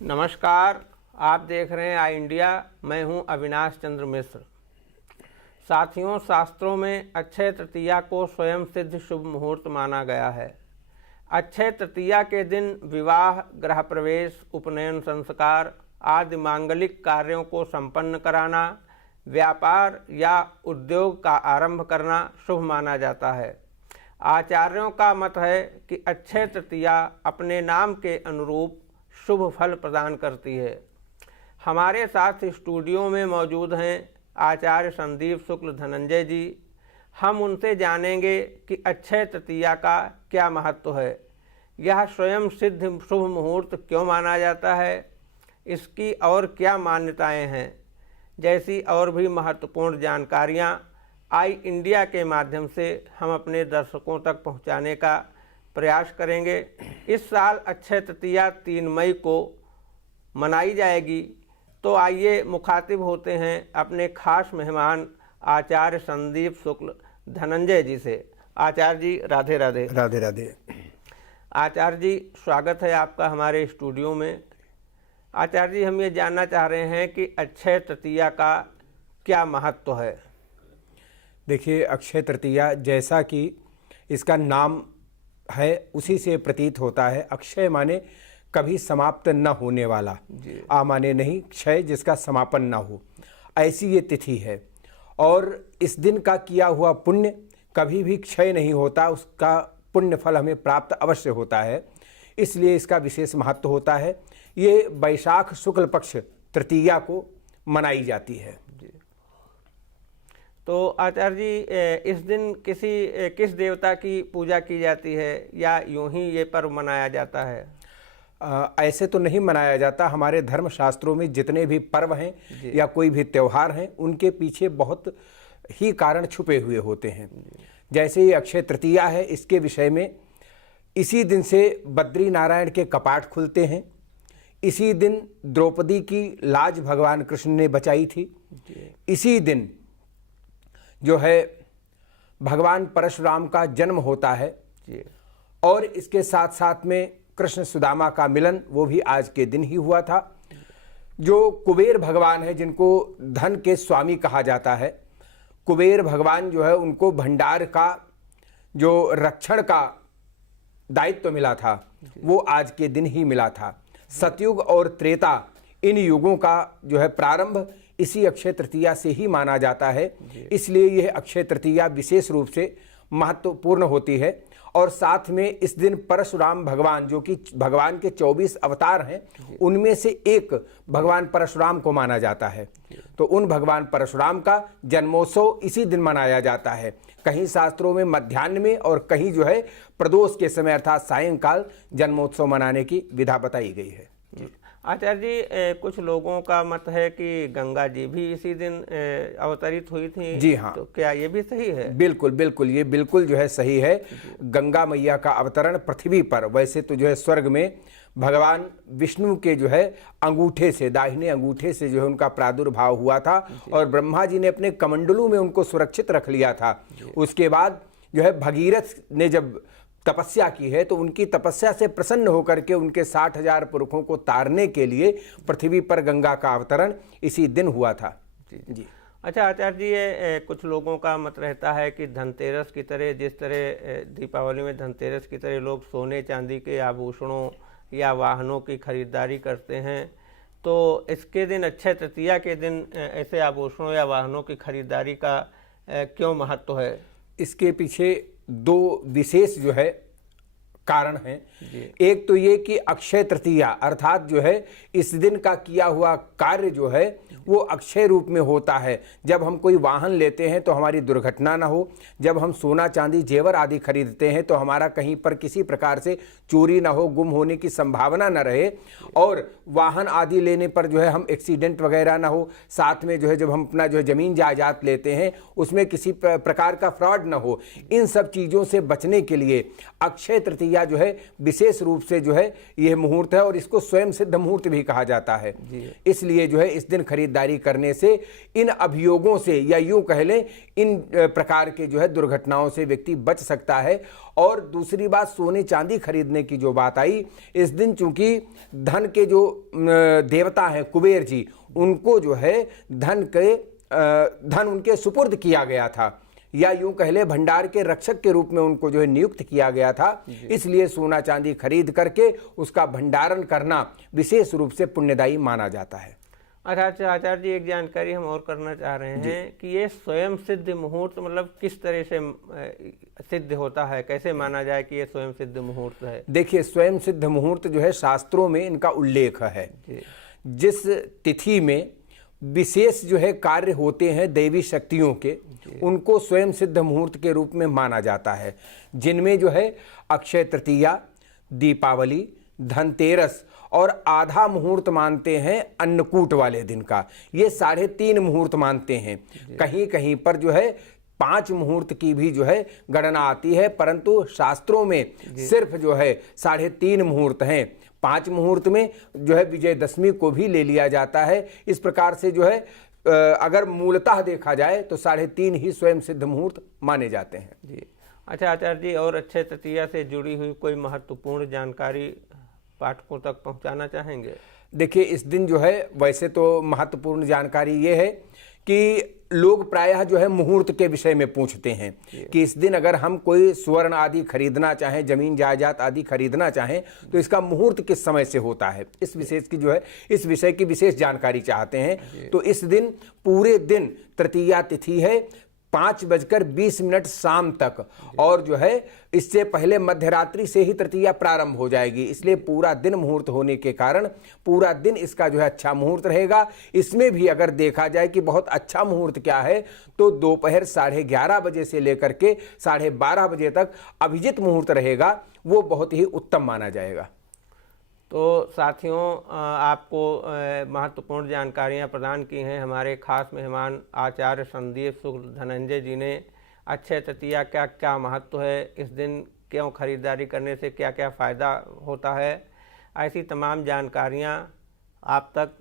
नमस्कार, आप देख रहे हैं आई इंडिया। मैं हूं अविनाश चंद्र मिश्र। साथियों, शास्त्रों में अक्षय तृतीया को स्वयं सिद्ध शुभ मुहूर्त माना गया है। अक्षय तृतीया के दिन विवाह, गृह प्रवेश, उपनयन संस्कार आदि मांगलिक कार्यों को संपन्न कराना, व्यापार या उद्योग का आरंभ करना शुभ माना जाता है। आचार्यों का मत है कि अक्षय तृतीया अपने नाम के अनुरूप शुभ फल प्रदान करती है। हमारे साथ स्टूडियो में मौजूद हैं आचार्य संदीप शुक्ल धनंजय जी। हम उनसे जानेंगे कि अक्षय तृतीया का क्या महत्व है, यह स्वयं सिद्ध शुभ मुहूर्त क्यों माना जाता है, इसकी और क्या मान्यताएं हैं, जैसी और भी महत्वपूर्ण जानकारियां आई इंडिया के माध्यम से हम अपने दर्शकों तक पहुंचाने का प्रयास करेंगे। इस साल अक्षय तृतीया 3 मई को मनाई जाएगी। तो आइए मुखातिब होते हैं अपने खास मेहमान आचार्य संदीप शुक्ल धनंजय जी से। आचार्य जी, राधे राधे। राधे राधे। आचार्य जी, स्वागत है आपका हमारे स्टूडियो में। आचार्य जी, हम ये जानना चाह रहे हैं कि अक्षय तृतीया का क्या महत्व है। देखिए, अक्षय तृतीया जैसा कि इसका नाम है उसी से प्रतीत होता है। अक्षय माने कभी समाप्त न होने वाला, माने नहीं, क्षय जिसका समापन न हो, ऐसी ये तिथि है। और इस दिन का किया हुआ पुण्य कभी भी क्षय नहीं होता, उसका पुण्य फल हमें प्राप्त अवश्य होता है, इसलिए इसका विशेष महत्व होता है। ये वैशाख शुक्ल पक्ष तृतीया को मनाई जाती है। तो आचार्य जी, इस दिन किस देवता की पूजा की जाती है या यूं ही ये पर्व मनाया जाता है? ऐसे तो नहीं मनाया जाता। हमारे धर्म शास्त्रों में जितने भी पर्व हैं या कोई भी त्यौहार हैं, उनके पीछे बहुत ही कारण छुपे हुए होते हैं। जैसे ये अक्षय तृतीया है, इसके विषय में इसी दिन से बद्री नारायण के कपाट खुलते हैं। इसी दिन द्रौपदी की लाज भगवान कृष्ण ने बचाई थी। इसी दिन जो है भगवान परशुराम का जन्म होता है। और इसके साथ साथ में कृष्ण सुदामा का मिलन वो भी आज के दिन ही हुआ था। जो कुबेर भगवान है, जिनको धन के स्वामी कहा जाता है, कुबेर भगवान जो है उनको भंडार का जो रक्षण का दायित्व मिला था वो आज के दिन ही मिला था। सतयुग और त्रेता, इन युगों का जो है प्रारंभ इसी अक्षय तृतीया से ही माना जाता है। इसलिए यह अक्षय तृतीया विशेष रूप से महत्वपूर्ण होती है। और साथ में इस दिन परशुराम भगवान, जो कि भगवान के 24 अवतार हैं, उनमें से एक भगवान परशुराम को माना जाता है। तो उन भगवान परशुराम का जन्मोत्सव इसी दिन मनाया जाता है। कहीं शास्त्रों में मध्याह्न में और कहीं जो है प्रदोष के समय अर्थात सायंकाल जन्मोत्सव मनाने की विधा बताई गई है। आचार्य जी, कुछ लोगों का मत है कि गंगा जी भी इसी दिन अवतरित हुई थी। जी हाँ। तो क्या ये भी सही है? बिल्कुल बिल्कुल, ये बिल्कुल जो है सही है। गंगा मैया का अवतरण पृथ्वी पर, वैसे तो जो है स्वर्ग में भगवान विष्णु के जो है अंगूठे से, दाहिने अंगूठे से जो है उनका प्रादुर्भाव हुआ था। और ब्रह्मा जी ने अपने कमंडलू में उनको सुरक्षित रख लिया था। उसके बाद जो है भगीरथ ने जब तपस्या की है तो उनकी तपस्या से प्रसन्न होकर के उनके 60,000 पुरखों को तारने के लिए पृथ्वी पर गंगा का अवतरण इसी दिन हुआ था। जी। अच्छा आचार्य जी, ये कुछ लोगों का मत रहता है कि धनतेरस की तरह, जिस तरह दीपावली में धनतेरस की तरह लोग सोने चांदी के आभूषणों या वाहनों की खरीदारी करते हैं, तो इसके दिन अक्षय तृतीया के दिन ऐसे आभूषणों या वाहनों की खरीदारी का क्यों महत्व है? इसके पीछे 2 विशेष जो है कारण हैं। एक तो ये कि अक्षय तृतीया अर्थात जो है इस दिन का किया हुआ कार्य जो है वो अक्षय रूप में होता है। जब हम कोई वाहन लेते हैं तो हमारी दुर्घटना ना हो, जब हम सोना चांदी जेवर आदि खरीदते हैं तो हमारा कहीं पर किसी प्रकार से चोरी ना हो, गुम होने की संभावना ना रहे, और वाहन आदि लेने पर जो है हम एक्सीडेंट वगैरह ना हो। साथ में जो है जब हम अपना जो है जमीन जायदाद लेते हैं उसमें किसी प्रकार का फ्रॉड ना हो। इन सब चीज़ों से बचने के लिए अक्षय तृतीया तृतीया जो है विशेष रूप से जो है यह मुहूर्त है और इसको स्वयं सिद्ध मुहूर्त भी कहा जाता है। इसलिए जो है इस दिन खरीदारी करने से इन अभियोगों से या यूं कह लें इन प्रकार के जो है दुर्घटनाओं से व्यक्ति बच सकता है। और दूसरी बात, सोने चांदी खरीदने की जो बात आई, इस दिन चूंकि धन के जो देवता हैं कुबेर जी, उनको जो है धन उनके सुपुर्द किया गया था, या यूं कह ले भंडार के रक्षक के रूप में उनको जो है नियुक्त किया गया था। इसलिए सोना चांदी खरीद करके उसका भंडारण करना विशेष रूप से पुण्यदायी माना जाता है। अच्छा आचार्य जी, एक जानकारी हम और करना चाह रहे हैं कि ये स्वयं सिद्ध मुहूर्त मतलब किस तरह से सिद्ध होता है, कैसे माना जाए कि ये स्वयं सिद्ध मुहूर्त है? देखिए, स्वयं सिद्ध मुहूर्त जो है शास्त्रों में इनका उल्लेख है। जिस तिथि में विशेष जो है कार्य होते हैं दैवी शक्तियों के, उनको स्वयं सिद्ध मुहूर्त के रूप में माना जाता है, जिनमें जो है अक्षय तृतीया, दीपावली, धनतेरस और आधा मुहूर्त मानते हैं अन्नकूट वाले दिन का। ये 3.5 मुहूर्त मानते हैं। कहीं कहीं पर जो है 5 मुहूर्त की भी जो है गणना आती है, परंतु शास्त्रों में सिर्फ जो है 3.5 मुहूर्त हैं। 5 मुहूर्त में जो है विजयदशमी को भी ले लिया जाता है। इस प्रकार से जो है अगर मूलतः देखा जाए तो 3.5 ही स्वयं सिद्ध मुहूर्त माने जाते हैं। जी अच्छा आचार्य जी, और अक्षय तृतीया से जुड़ी हुई कोई महत्वपूर्ण जानकारी पाठकों तक पहुंचाना चाहेंगे? देखिए, इस दिन जो है वैसे तो महत्वपूर्ण जानकारी ये है कि लोग प्रायः जो है मुहूर्त के विषय में पूछते हैं कि इस दिन अगर हम कोई स्वर्ण आदि खरीदना चाहें, जमीन जायदाद आदि खरीदना चाहें, तो इसका मुहूर्त किस समय से होता है, इस विषय की विशेष जानकारी चाहते हैं। तो इस दिन पूरे दिन तृतीया तिथि है, 5:20 शाम तक, और जो है इससे पहले मध्यरात्रि से ही तृतीया प्रारंभ हो जाएगी। इसलिए पूरा दिन मुहूर्त होने के कारण पूरा दिन इसका जो है अच्छा मुहूर्त रहेगा। इसमें भी अगर देखा जाए कि बहुत अच्छा मुहूर्त क्या है, तो दोपहर 11:30 बजे से लेकर के 12:30 बजे तक अभिजित मुहूर्त रहेगा, वो बहुत ही उत्तम माना जाएगा। तो साथियों, आपको महत्वपूर्ण जानकारियां प्रदान की हैं हमारे खास मेहमान आचार्य संदीप शुक्ल धनंजय जी ने। अक्षय तृतीया का क्या महत्व है, इस दिन क्यों खरीदारी करने से क्या क्या फ़ायदा होता है, ऐसी तमाम जानकारियां आप तक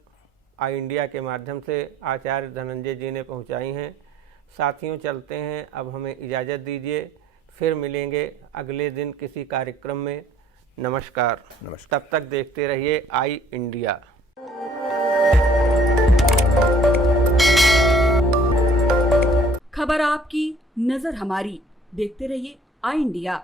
आई इंडिया के माध्यम से आचार्य धनंजय जी ने पहुंचाई हैं। साथियों, चलते हैं, अब हमें इजाज़त दीजिए, फिर मिलेंगे अगले दिन किसी कार्यक्रम में। नमस्कार। तब तक देखते रहिए आई इंडिया। खबर आपकी, नजर हमारी। देखते रहिए आई इंडिया।